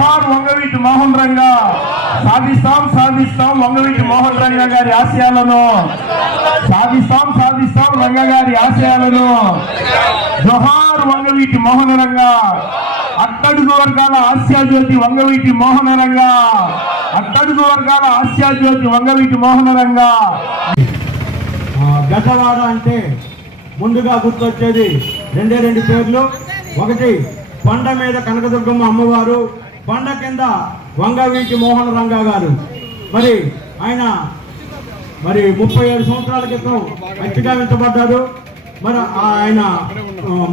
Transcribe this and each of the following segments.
జోహార్ వంగవీటి మోహన్ రంగా. సాధిస్తాం సాధిస్తాం వంగవీటి మోహన్ రంగా గారి ఆశయాలను. సాధిస్తాం సాధిస్తాం రంగా గారి ఆశయాలను. జోహార్ వంగవీటి మోహన్ రంగా. అట్టడుగు వర్గాల ఆస్యాజ్యోతి వంగవీటి మోహన్ రంగా. అట్టడుగు వర్గాల ఆస్యాజ్యోతి వంగవీటి మోహన్ రంగా. గజవాడ అంటే ముందుగా గుర్తొచ్చేది రెండు పేర్లు. ఒకటి కొండ మీద కనకదుర్గమ్మ అమ్మవారు, కొండ కింద వంగవీటి మోహన్ రంగా గారు. మరి ఆయన 37 సంవత్సరాల క్రితం హత్యగావించబడ్డారు. మరి ఆయన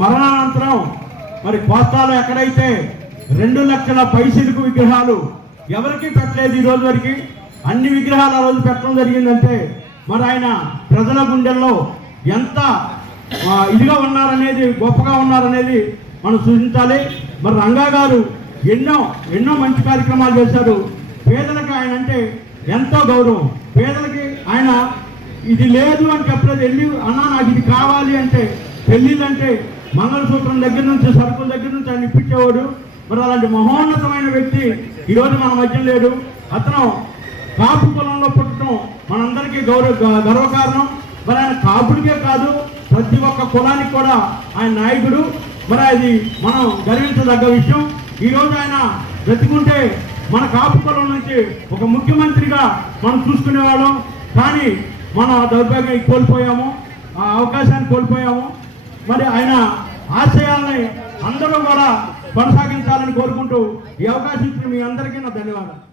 మరణానంతరం మరి కోస్తాలో ఎక్కడైతే 2 లక్షల పైసలకు విగ్రహాలు ఎవరికి పెట్టలేదు ఈ రోజు వరకు, అన్ని విగ్రహాలు ఆ రోజు పెట్టడం జరిగిందంటే మరి ఆయన ప్రజల గుండెల్లో ఎంత ఇదిగా ఉన్నారనేది, గొప్పగా ఉన్నారనేది మనం సూచించాలి. మరి రంగా గారు ఎన్నో మంచి కార్యక్రమాలు చేశారు. పేదలకు ఆయన అంటే ఎంతో గౌరవం. పేదలకి ఆయన ఇది లేదు అని చెప్పలేదు, వెళ్ళి అన్నా నాకు ఇది కావాలి అంటే, పెళ్ళిళ్ళంటే మంగళసూత్రం దగ్గర నుంచి సరుకుల దగ్గర నుంచి ఆయన ఇప్పించేవాడు. మరి అలాంటి మహోన్నతమైన వ్యక్తి ఈరోజు మన మధ్య లేడు. అతను కాపు కులంలో పుట్టడం మనందరికీ గర్వకారణం. మరి ఆయన కాపుడికే కాదు, ప్రతి ఒక్క కులానికి కూడా ఆయన నాయకుడు. మరి అది మనం గర్వించదగ్గ విషయం. ఈరోజు ఆయన బ్రతికుంటే మన కాపు కులం నుంచి ఒక ముఖ్యమంత్రిగా మనం చూసుకునేవాళ్ళం. కానీ మనం దౌర్భాగ్యాన్ని కోల్పోయాము, ఆ అవకాశాన్ని కోల్పోయాము. మరి ఆయన ఆశయాల్ని అందరూ కూడా కొనసాగించాలని కోరుకుంటూ ఈ అవకాశం ఇచ్చిన మీ అందరికీ నా ధన్యవాదాలు.